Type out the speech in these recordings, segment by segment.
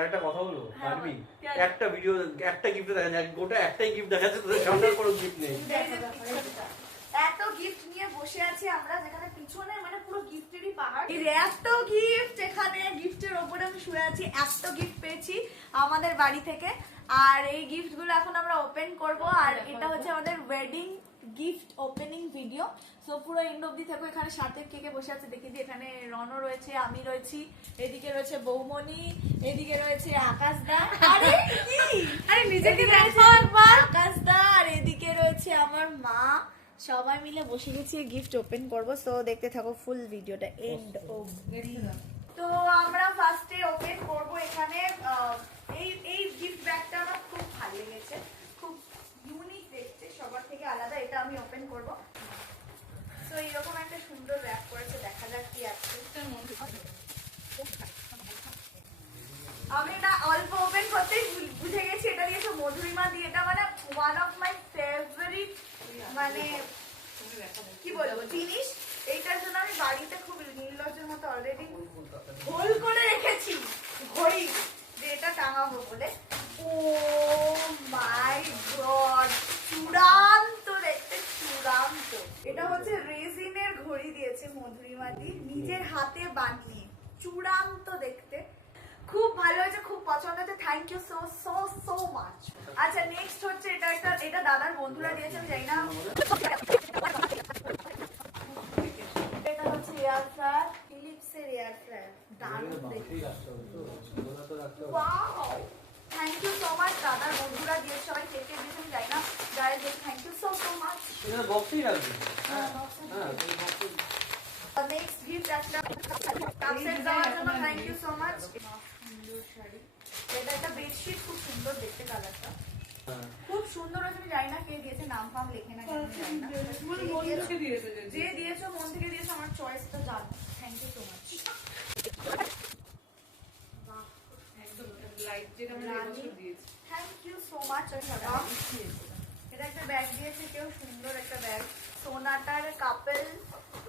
একটা কথা বলবো পারবি? একটা ভিডিও একটা গিফট দেখা যায়, গোটা একটাই গিফট দেখা যাচ্ছে, তোদের সামনে কোনো গিফট নেই। এত গিফট নিয়ে বসে আছি আমরা, যেখানে পিছনে মানে পুরো গিফটেরই পাহাড়। এত গিফট, এখানে গিফটের উপরে আমি শুয়ে আছি। এত গিফট পেয়েছি আমাদের বাড়ি থেকে, আর এই গিফট গুলো এখন আমরা ওপেন করব। আর এটা হচ্ছে আমাদের wedding gift opening video. So পুরো এন্ড অবধি থাকো। এখানে সাথে কে কে বসে আছে দেখি দিই। এখানে রনো রয়েছে, আমি রয়েছি, এদিকে রয়েছে বৌমনি, এদিকে রয়েছে আকাশদা। আরে কি, আরে নিজেকে দেখো একবার, আকাশদা। আর এদিকে রয়েছে আমার মা। সবাই মিলে বসে গেছি গিফট ওপেন করব। সো দেখতে থাকো ফুল ভিডিওটা এন্ড অবধি। তো আমরা ফার্স্টে ওপেন করব এখানে এই গিফট ব্যাগটা আমার খুব ভালো লেগেছে, খুব ইউনিক দেখতে, সবার থেকে আলাদা। এটা আমি ওপেন করব। তো এরকম একটা সুন্দর র‍্যাপ করেছে, দেখা যাক কি আছে। আমি এটা অল্প ওপেন করতেই বুঝে গেছি এটা দিয়েছে মধুরিমা দিয়ে। এটা মানে ওয়ান অফ মাই ফেভারিট মানে কি বলবো জিনিস। এইটার জন্য আমি বাড়িতে খুব নির্লজ্জের মতো অলরেডি হোল করে রেখেছি ঘড়ি, যে এটা টাঙাবো বলে। ও মাই গড, চূড়ান্ত দেখতে, চূড়ান্ত। এটা হচ্ছে রেজিনের ঘড়ি দিয়েছে মধুরিমা দি, নিজের হাতে বানিয়ে, চূড়ান্ত দেখতে, খুব ভালো হয়েছে, খুব পছন্দ হয়েছে। Thank you so so so much. আচ্ছা নেক্সট হচ্ছে এটা দাদার বন্ধুরা দিয়েছেন, যাই না। এটা হচ্ছে এয়ার ফ্রায়ার, ফিলিপসের এয়ার ফ্রায়ার, দারুণ দেখতে। Wow, thank you so much. দাদার বন্ধুরা দিয়ে সবাই কে কে দিয়েছেন যাই না, guys thank you so so much. এটা বক্সেই রাখবি। হ্যাঁ নেক্সট গিফট একটা কাপসেট দেওয়ার জন্য থ্যাংক ইউ সো মাচ। সুন্দর শাড়ি, এটা একটা বেডশিট, খুব সুন্দর দেখতে, কালারটা খুব সুন্দর হয়েছে। আমি জানি না কে দিয়েছে, নাম ফাম লেখে না, যে দিয়েছো মন থেকে দিয়েছো, আমার চয়েসটা জানো। Thank you so much. Thank you so much. এটা একটা ব্যাগ দিয়েছে কেউ, সুন্দর একটা ব্যাগ, সোনাটার কাপেল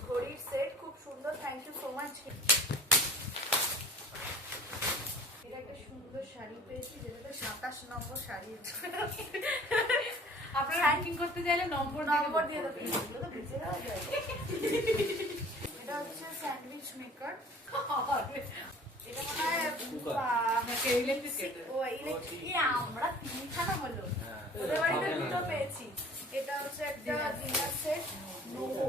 ঘড়ির সেট, খুব সুন্দর, থ্যাংক ইউ সো মাচ। এটা একটা সুন্দর শাড়ি পেয়েছি, যেটা 27 নম্বর শাড়ি। আপনারা র্যাঙ্কিং করতে চাইলে নম্বর দিয়ে দেবেন, এগুলো তো বেঁচে যাওয়া যায়। এটা হচ্ছে স্যান্ডউইচ মেকার। এটা মনে হয় ইলেকট্রিক, আমরা তিনখানা হলো, ওদের বাড়িতে দুটো পেয়েছি। এটা হচ্ছে একটা ডিনার সেট, নোভো।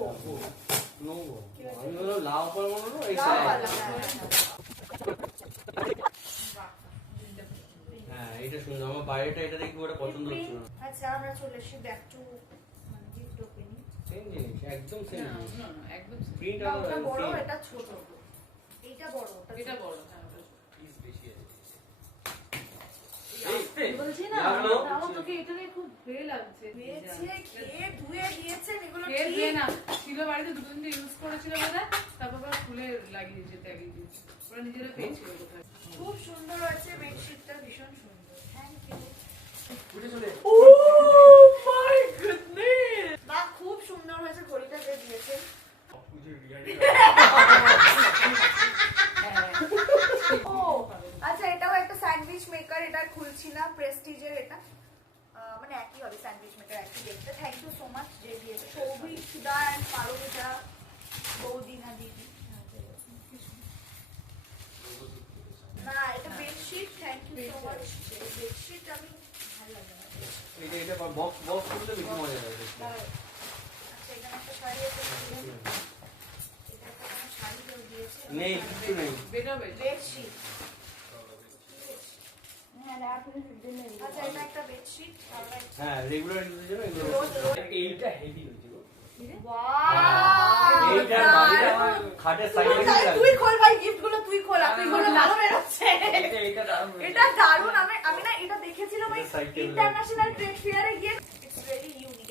আমি বললাম লাউ ফল বলো এই হ্যাঁ, এটা সুন্দর। আমার বাইরেটা এটা দেখি ওটা পছন্দ হচ্ছে না। আচ্ছা আমরা চলে এসেছি back to gift opening. Same জিনিস, একদম সেম জিনিস। না একদম প্রিন্ট এটা বড়, এটা ছোট। এইটা বড়, এটা বড়। পিস বেশি আছে। বলছি না, তাও তোকে এটা নিয়ে খুব ভয় লাগছে। দিয়েছে, খেয়ে ধুয়ে দিয়েছেন এগুলো। খেয়ে দিয়ে না ছিল বাড়িতে, দুটো দিন ইউজ করেছিল বোধহয়, তারপর আবার খুলে লাগিয়ে দিয়েছে। ওরা নিজেরা পেয়েছিল কোথায়। খুব সুন্দর হয়েছে বেডশিটটা, ভীষণ সুন্দর। Thank you. Oh my goodness, বা খুব সুন্দর হয়েছে ঘড়িটা যে দিয়েছেন। ও আচ্ছা, এটাও একটা স্যান্ডউইচ মেকার, এটা খুলছি না, প্রেস্টিজের। এটা মানে একই হবে, স্যান্ডউইচ মেকার একই দেখতে। থ্যাংক ইউ সো মাচ যে দিয়েছে, সৌভিক, সুধা অ্যান্ড পারমিতা, বৌদি না দিদি। না এটা bedsheet, thank you so much. Bedsheet আমি ভালো লাগে না। এটা বক্স করলে বেশি মজা লাগে। আচ্ছা এখানে একটা শাড়ি আছে, এটা একটা শাড়ি কেউ দিয়েছে, নেই কিছু নেই। বেডশিট। আচ্ছা এটা একটা বেডশিট। হ্যাঁ, রেগুলার ইউজের জন্য এগুলো। এইটা হেভি হয়েছে গো। ওয়াও, এইটা বাইরে খাটের সাইডে রাখা। তুই খোল ভাই, গিফট গুলো তুই খোল, তুই খোল, ভালো বের হচ্ছে। এইটা দারুণ। এটা দারুণ। আমি না এটা দেখেছিলাম ওই ইন্টারন্যাশনাল ট্রেড ফেয়ারে গিয়ে। It's very unique.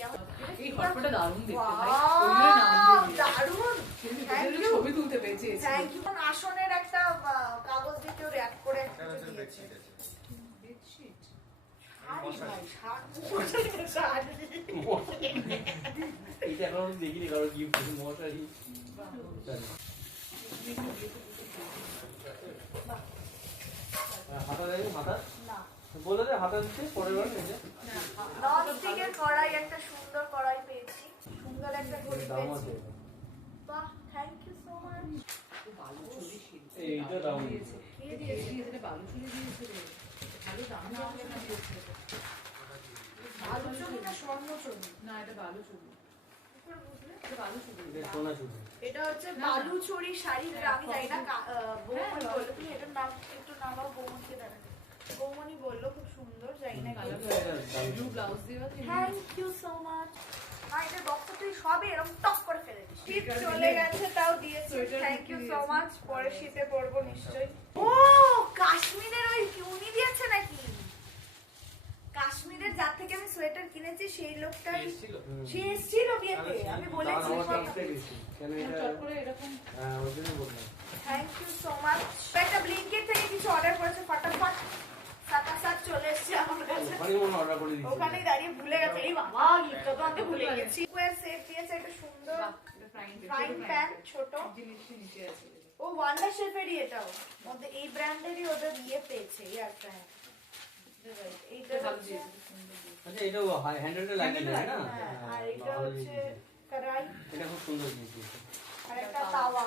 এই হটপটা দারুণ দেখতে ভাই। ওয়াও, দারুণ। Thank you. ছবি তুলতে পেয়েছি। Thank you. আসনের একটা কাগজ দিয়ে কেউ র‍্যাপ করে দিয়েছে। বেডশিট এইটা এখন দেখিনি কারো গিফট মশারি। হাতা দেয় হাতা না বলে দে হাতা দিতে পরের বার এই যে ননস্টিকের কড়াই, একটা সুন্দর কড়াই পেয়েছি, সুন্দর একটা ঘড়ি দাম পেয়েছি। আছে বাহ, থ্যাংক ইউ সো মাচ। বালু চুরি ছিল এইটা দাম দিয়েছে কে দিয়েছে এটা বালু চুরি দিয়েছে রে ভালো দাম না হলে না দিয়েছে ভালো চুড়ি না স্বর্ণ চুড়ি? না এটা বালু চুরি এটা বালু চুরি এটা সোনা চুড়ি এটা হচ্ছে বালুচুরি শাড়ি, আমি জানি না বৌমনি বললো, তুমি এটার নাম একটু নামাও, বৌমনিকে দেখা বৌমনি বললো খুব সুন্দর, জানি না কি। ব্লু ব্লাউজ দিও থ্যাংক ইউ সো মাচ। এটা বক্সটা তুই সবই এরকম টপ করে ফেলে দিস। শীত চলে গেছে তাও দিয়েছি, থ্যাংক ইউ সো মাচ। পরে শীতে পরবো নিশ্চয়ই। ও কাশ্মীরের ওই উনি দিয়েছে নাকি? কাশ্মীরের যার থেকে আমি সোয়েটার কিনেছি সেই লোকটা এসেছিল সে এসেছিল বিয়েতে, আমি বলেছি কেন এটা চট করে এরকম হ্যাঁ ওই জন্য বললাম থ্যাংক ইউ সো মাচ। একটা ব্লিঙ্কিট থেকে কিছু অর্ডার করেছে, ফটাফট সাতাসাত চলে এসেছে আমার কাছে। ওখানে মনে অর্ডার করে দিয়েছি ওখানেই দাঁড়িয়ে ভুলে গেছে, এই বাবা গিফটটা তো আমি ভুলে গেছি। স্কোয়ার সেট দিয়েছে একটা সুন্দর ফ্রাইং প্যান, ছোট। জিনিসটি নিচে আছে ও ওয়ান্ডার শেফেরই, এটাও মধ্যে এই ব্র্যান্ডেরই ওদের ইয়ে পেয়েছে এয়ার ফ্রায়ার। এইটা ভালো হচ্ছে দিয়েছে সুন্দর দিয়েছে আচ্ছা এটা হ্যান্ডেলটা লাগিয়ে দেয় না হ্যাঁ, আর এটা ভালো হচ্ছে দিয়েছে। কড়াই এটা খুব সুন্দর জিনিস দিয়েছে আর একটা তাওয়া।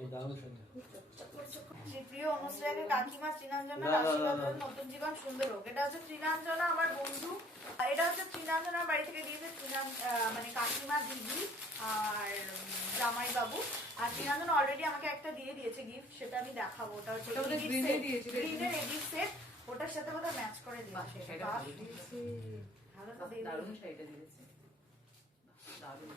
এই দারুণ সুন্দর প্রিয় অনুশ্রীকে কাকিমা ত্রিনাঞ্জনার না, না, আশীর্বাদ না, না। করুন, নতুন জীবন সুন্দর হোক। এটা হচ্ছে ত্রিনাঞ্জনা আমার বন্ধু, আর এটা হচ্ছে ত্রিনাঞ্জনার বাড়ি থেকে দিয়েছে মানে কাকিমা, দিদি আর জামাই বাবু। আর ত্রিনাঞ্জনা অলরেডি আমাকে একটা দিয়ে দিয়েছে গিফট, সেটা আমি দেখাবো। ওটা হচ্ছে ওটা বোধহয় green এ দিয়েছিল। গ্রিনের এডিট সেট, ওটার সাথে বোধহয় ম্যাচ করে দিয়েছে। শাড়িটা বাহ, ভালো দিয়েছে ভালো তো দিয়ে দারুণ শাড়িটা দিয়েছে দারুণ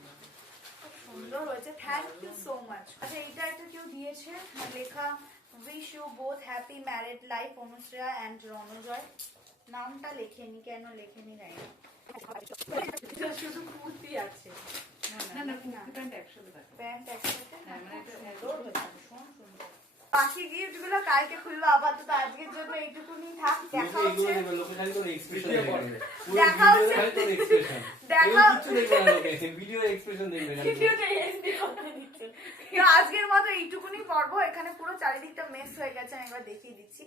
খুব সুন্দর হয়েছে, থ্যাংক ইউ সো মাচ। আচ্ছা এইটা একটা কেউ দিয়েছে লেখা, wish you both happy married life Anushreya and Ranjoy. নামটা লেখেনি, কেন লেখেনি জানি না। শুধু কুর্তি আছে, না না কুর্তি প্যান্ট একসাথে থাকে প্যান্ট একসাথে। হ্যাঁ মানে এটা সুন্দর হয়েছে, ভীষণ সুন্দর। বাকি গিফট গুলো কালকে খুলবো, আপাতত আজকের জন্য এইটুকুনি থাক। দেখা লোকে এগুলো হচ্ছে দেখবে, লোকে খালি তোর এক্সপ্রেশন দেখবে পুরো দেখা ভিডিও হচ্ছে- খালি তোর এক্সপ্রেশন দেখা কিছু দেখবে না লোকে ভিডিও এক্সপ্রেশন দেখবে খালি। ভিডিওটা SD করে দিচ্ছে। তো আজকের মতো এইটুকুনি পর্ব, এখানে পুরো চারিদিকটা মেস হয়ে গেছে, আমি একবার দেখিয়ে দিচ্ছি।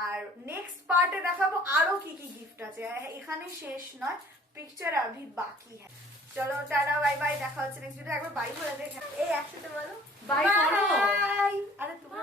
আর নেক্সট পার্টে দেখাবো আরো কি কি গিফট আছে, এখানে শেষ নয়, পিকচার আভি বাকি হ্যাঁ। চলো টাটা, বাই বাই, দেখা হচ্ছে নেক্সট ভিডিও। একবার বাই বলে দে, এই একসাথে বলো Bye করো। বাই। আরে তুমি